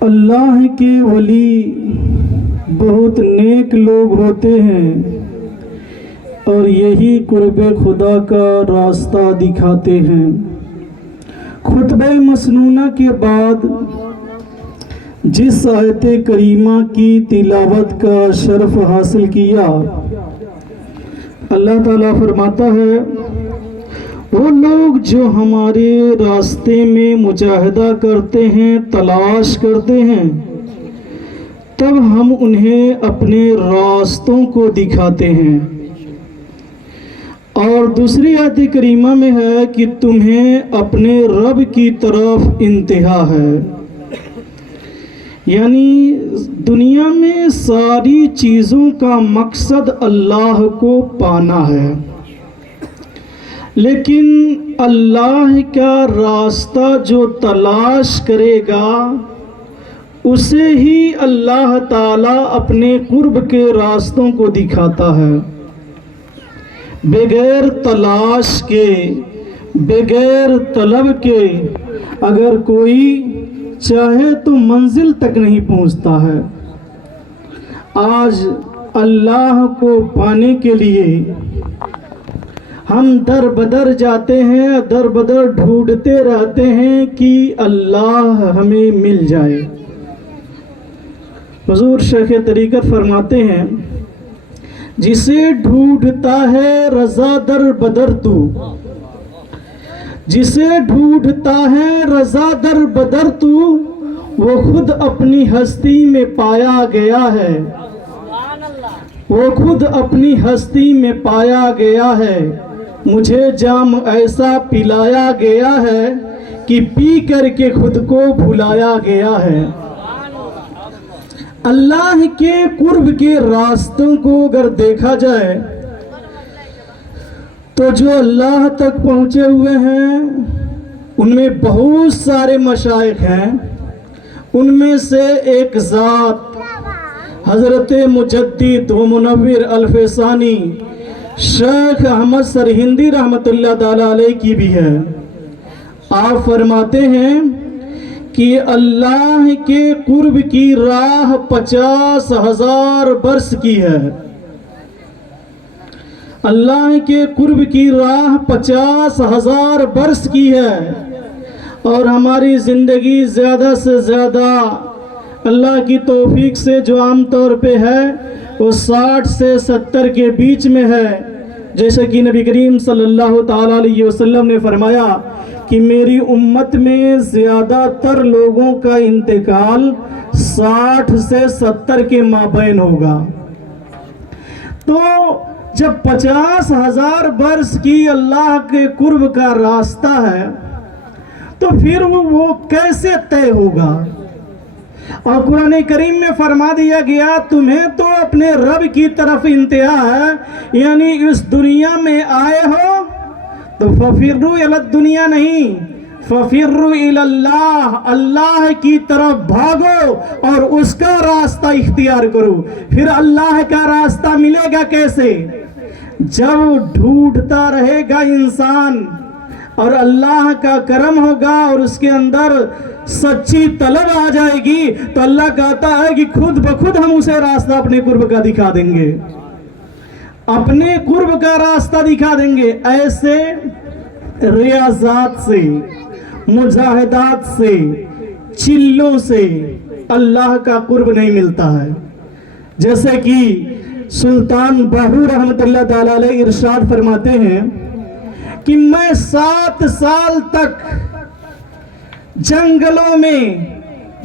اللہ کے ولی بہت نیک لوگ ہوتے ہیں اور یہی قرب خدا کا راستہ دکھاتے ہیں۔ خطبہ مسنونہ کے بعد جس آیت کریمہ کی تلاوت کا شرف حاصل کیا، اللہ تعالیٰ فرماتا ہے وہ لوگ جو ہمارے راستے میں مجاہدہ کرتے ہیں، تلاش کرتے ہیں، تب ہم انہیں اپنے راستوں کو دکھاتے ہیں۔ اور دوسری آیت کریمہ میں ہے کہ تمہیں اپنے رب کی طرف انتہا ہے، یعنی دنیا میں ساری چیزوں کا مقصد اللہ کو پانا ہے، لیکن اللہ کا راستہ جو تلاش کرے گا اسے ہی اللہ تعالیٰ اپنے قرب کے راستوں کو دکھاتا ہے۔ بغیر تلاش کے، بغیر طلب کے اگر کوئی چاہے تو منزل تک نہیں پہنچتا ہے۔ آج اللہ کو پانے کے لیے ہم در بدر جاتے ہیں، در بدر ڈھونڈتے رہتے ہیں کہ اللہ ہمیں مل جائے۔ حضور شیخ طریقت فرماتے ہیں جسے ڈھونڈتا ہے رضا در بدر تو، جسے ڈھونڈتا ہے رضا در بدر تو، وہ خود اپنی ہستی میں پایا گیا ہے، وہ خود اپنی ہستی میں پایا گیا ہے۔ مجھے جام ایسا پلایا گیا ہے کہ پی کر کے خود کو بھلایا گیا ہے۔ اللہ کے قرب کے راستوں کو اگر دیکھا جائے تو جو اللہ تک پہنچے ہوئے ہیں ان میں بہت سارے مشائخ ہیں۔ ان میں سے ایک ذات حضرت مجدد و منور الفسانی شیخ احمد سرہندی رحمۃ اللہ تعالی علیہ کی بھی ہے۔ آپ فرماتے ہیں کہ اللہ کے قرب کی راہ 50,000 برس کی ہے۔ اللہ کے قرب کی راہ 50,000 برس کی ہے، اور ہماری زندگی زیادہ سے زیادہ اللہ کی توفیق سے جو عام طور پہ ہے وہ 60 سے 70 کے بیچ میں ہے۔ جیسے کہ نبی کریم صلی اللہ تعالیٰ علیہ وسلم نے فرمایا کہ میری امت میں زیادہ تر لوگوں کا انتقال 60 سے 70 کے مابین ہوگا۔ تو جب 50,000 برس کی اللہ کے قرب کا راستہ ہے تو پھر وہ کیسے طے ہوگا؟ اور قرآن کریم میں فرما دیا گیا تمہیں تو اپنے رب کی طرف انتہا ہے، یعنی اس دنیا میں آئے ہو تو ففروا الی الدنیا نہیں، ففروا الی اللہ، اللہ کی طرف بھاگو اور اس کا راستہ اختیار کرو۔ پھر اللہ کا راستہ ملے گا کیسے؟ جب ڈھونڈتا رہے گا انسان اور اللہ کا کرم ہوگا اور اس کے اندر سچی طلب آ جائے گی تو اللہ کہتا ہے کہ خود بخود ہم اسے راستہ اپنے قرب کا دکھا دیں گے، اپنے قرب کا راستہ دکھا دیں گے۔ ایسے ریاضات سے، مجاہدات سے، چلوں سے اللہ کا قرب نہیں ملتا ہے۔ جیسے کہ سلطان باہو رحمۃ اللہ تعالی علیہ ارشاد فرماتے ہیں کہ میں 7 سال تک جنگلوں میں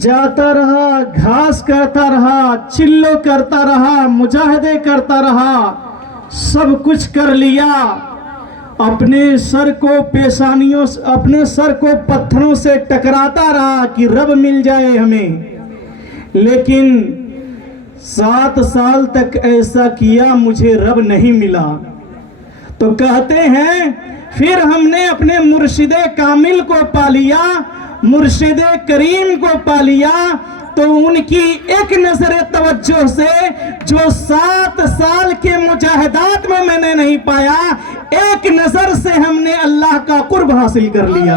جاتا رہا، گھاس کرتا رہا، چلو کرتا رہا، مجاہدے کرتا رہا، سب کچھ کر لیا، اپنے سر کو پیشانیوں سے، اپنے سر کو پتھروں سے ٹکراتا رہا کہ رب مل جائے ہمیں، لیکن 7 سال تک ایسا کیا مجھے رب نہیں ملا۔ تو کہتے ہیں پھر ہم نے اپنے مرشد کامل کو پا لیا، مرشد کریم کو پا لیا، تو ان کی ایک نظر توجہ سے جو 7 سال کے مجاہدات میں نے نہیں پایا، ایک نظر سے ہم نے اللہ کا قرب حاصل کر لیا۔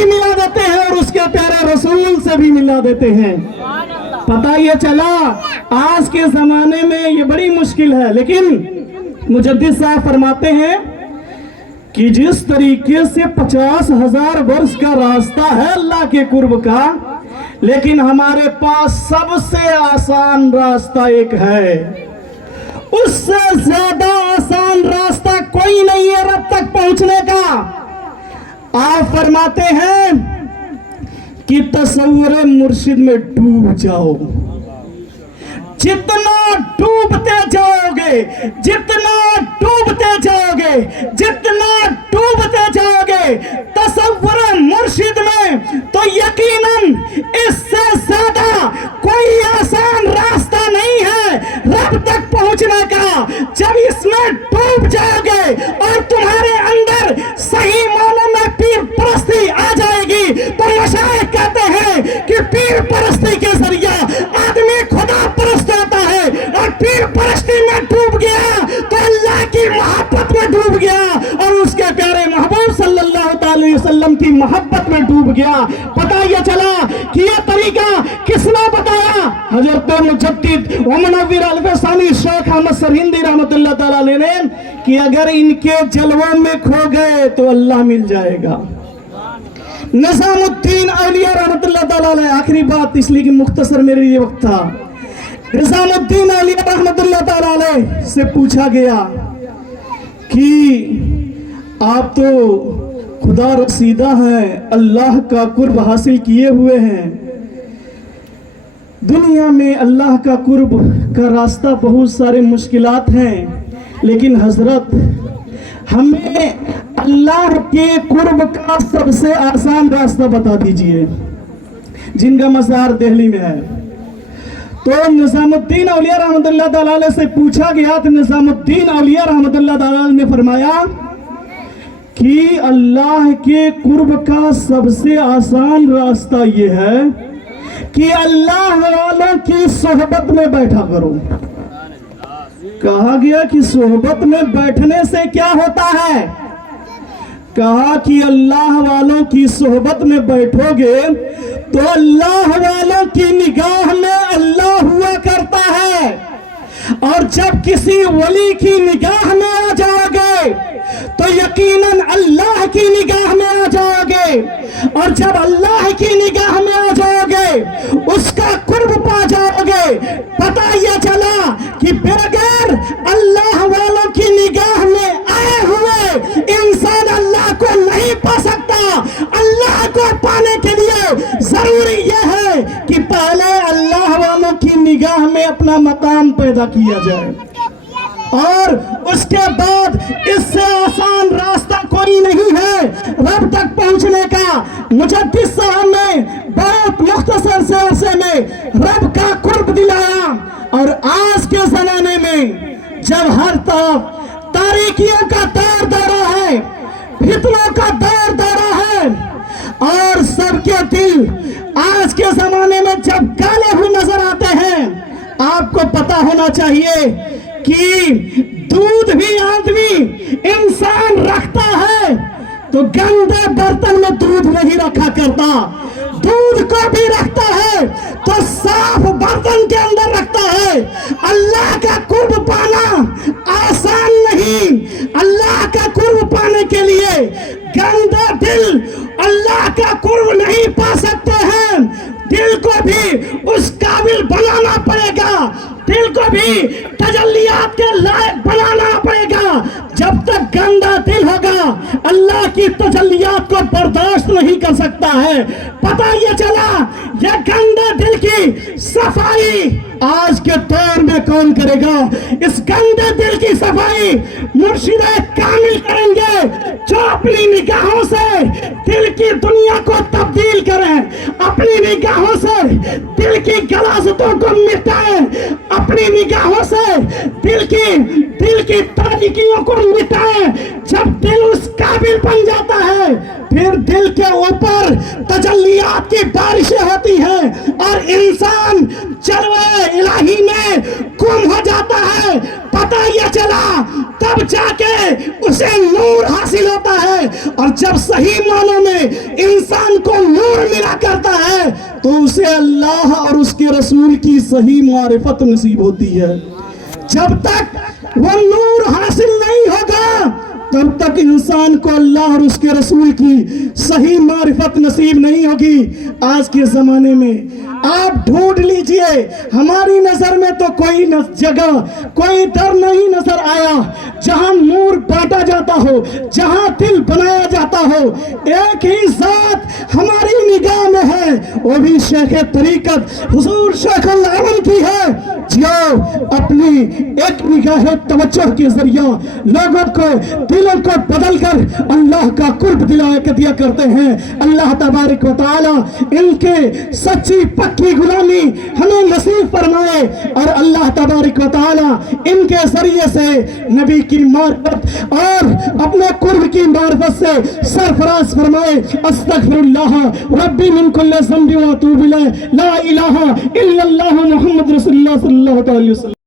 بھی ملا دیتے ہیں اور اس کے پیارے رسول سے بھی ملا دیتے ہیں۔ پتہ یہ چلا آج کے زمانے میں یہ بڑی مشکل ہے، لیکن مجدد صاحب فرماتے ہیں کہ جس طریقے سے 50,000 برس کا راستہ ہے اللہ کے قرب کا، لیکن ہمارے پاس سب سے آسان راستہ ایک ہے، اس سے زیادہ آسان راستہ کوئی نہیں ہے رب تک پہنچنے کا۔ آپ فرماتے ہیں کہ تصور مرشد میں ڈوب جاؤ، جتنا ڈوبتے جاؤ گے، جتنا ڈوبتے جاؤ گے، جتنا ڈوبتے جاؤ گے تصور مرشد میں، تو یقیناً اس سے زیادہ کوئی آسان راستہ نہیں ہے رب تک پہنچنے کا۔ جب اس میں ڈوب جاؤ گے اور تمہارے اندر صحیح معنوں میں پیر پرستی آ جائے گی، تو مشائخ کہتے ہیں کہ پیر پرستی کے ذریعہ آدمی خدا پرست ہوتا ہے، اور پیر پرستی میں ڈوب گیا تو اللہ کی محبت میں ڈوب گیا اور اس کے پیارے محبوب صلی اللہ علیہ وسلم کی محبت میں ڈوب گیا۔ پتہ یہ چلا کہ یہ طریقہ کس نے بتایا؟ حضرت مجدد و منور الفسانی شیخ احمد سرہندی رحمۃ اللہ تعالیٰ علیہ نے، کہ اگر ان کے جلووں میں کھو گئے تو اللہ مل جائے گا۔ نظام الدین اولیاء رحمۃ اللہ تعالیٰ علیہ، آخری بات اس لیے کہ مختصر میرے لیے وقت تھا، نظام الدین اولیاء رحمۃ اللہ تعالیٰ علیہ سے پوچھا گیا کہ آپ تو خدا رسیدہ ہیں، اللہ کا قرب حاصل کیے ہوئے ہیں، دنیا میں اللہ کا قرب کا راستہ بہت سارے مشکلات ہیں، لیکن حضرت ہمیں اللہ کے قرب کا سب سے آسان راستہ بتا دیجئے، جن کا مزار دہلی میں ہے۔ تو نظام الدین اولیاء رحمۃ اللہ تعالیٰ علیہ سے پوچھا گیا تو نظام الدین اولیاء رحمۃ اللہ تعالیٰ علیہ نے فرمایا کہ اللہ کے قرب کا سب سے آسان راستہ یہ ہے کہ اللہ والوں کی صحبت میں بیٹھا کرو۔ کہا گیا کہ صحبت میں بیٹھنے سے کیا ہوتا ہے؟ کہا کہ اللہ والوں کی صحبت میں بیٹھو گے تو اللہ والوں کی نگاہ میں اللہ ہوا کرتا ہے، اور جب کسی ولی کی نگاہ میں آ جاؤ گے تو یقیناً اللہ کی نگاہ میں آ جاؤ گے، اور جب اللہ کی نگاہ میں آ جاؤ گے اس کا قرب پا جاؤ گے۔ پتہ یہ چلا کہ بغیر اللہ والوں کی نگاہ میں آئے ہوئے انسان اللہ کو نہیں پا سکتا۔ اللہ کو پانے کے لیے ضروری یہ ہے کہ پہلے اللہ والوں کی نگاہ میں اپنا مقام پیدا کیا جائے، اور اس کے بعد اس سے آسان راستہ کوئی نہیں ہے رب تک پہنچنے کا۔ مجدد صاحب نے بہت مختصر سے عرصے میں رب کا قرب دلایا، اور آج کے زمانے میں جب ہر طرف تاریکیوں کا دور دورہ ہے، فتنوں کا دور دورہ ہے، اور سب کے دل آج کے زمانے میں جب کالے ہوئے نظر آتے ہیں، آپ کو پتہ ہونا چاہیے کہ دودھ بھی آدمی انسان رکھتا ہے تو گندے برتن میں دودھ نہیں رکھا کرتا، دودھ کو بھی رکھتا ہے تو صاف برتن کے اندر رکھتا ہے۔ اللہ کا قرب پانا آسان نہیں، اللہ کا قرب پانے کے لیے گندا دل اللہ کا قرب نہیں پا سکتے ہیں، دل کو بھی اس قابل بنانا پڑے گا، دل کو بھی تجلیات کے لائق بنانا پڑے گا۔ جب تک گندا دل ہوگا اللہ کی تجلیات کو برداشت نہیں کر سکتا ہے۔ پتہ یہ چلا یہ گندے دل کی صفائی آج کے دور میں کون کرے گا؟ اس گندے دل کی صفائی مرشد کامل کریں گے، جو اپنی نگاہوں سے دل کی دنیا کو تبدیل کریں، اپنی نگاہوں سے دل کی غلاظتوں کو مٹائیں، اپنی نگاہوں سے دل کی تاریکیوں کو مٹائیں۔ جب دل اس قابل بن جاتا ہے پھر دل کے اوپر تجلیات کی بارشیں ہوتی ہیں اور انسان جلوہ الہی میں گم ہو جاتا ہے۔ پتہ یہ چلا تب جا کے اسے نور حاصل ہوتا ہے. اور جب صحیح معنوں میں انسان کو نور ملا کرتا ہے تو اسے اللہ اور اس کے رسول کی صحیح معرفت نصیب ہوتی ہے. جب تک وہ نور حاصل نہیں ہوگا تب تک انسان کو اللہ اور اس کے رسول کی صحیح معرفت نصیب نہیں ہوگی. آج کے زمانے میں آپ ڈھونڈ لیجئے, ہماری نظر میں تو کوئی جگہ, کوئی در نہیں نظر آیا جہاں نور بانٹا جاتا ہو, جہاں دل بنایا جاتا ہو. ایک ہی ذات ہماری نگاہ میں ہے, وہ بھی شیخ طریقت حضور شیخ العالم کی ہے, جو اپنی ایک نگاہ توجہ کے ذریعہ لوگوں کو, دلوں کو بدل کر اللہ کا قرب دیا کرتے ہیں. اللہ تبارک و تعالی ان کے سچی پکی غلامی ہمیں نصیب فرمائے, اور اللہ تبارک و تعالی ان کے ذریعے سے نبی کی معرفت اور اپنے قرب کی معرفت سے سرفراز فرمائے. استغفر اللہ ربی من کل ذنب و اتوب الیہ, لا الہ الا اللہ محمد رسول اللہ صلی اللہ علیہ وسلم.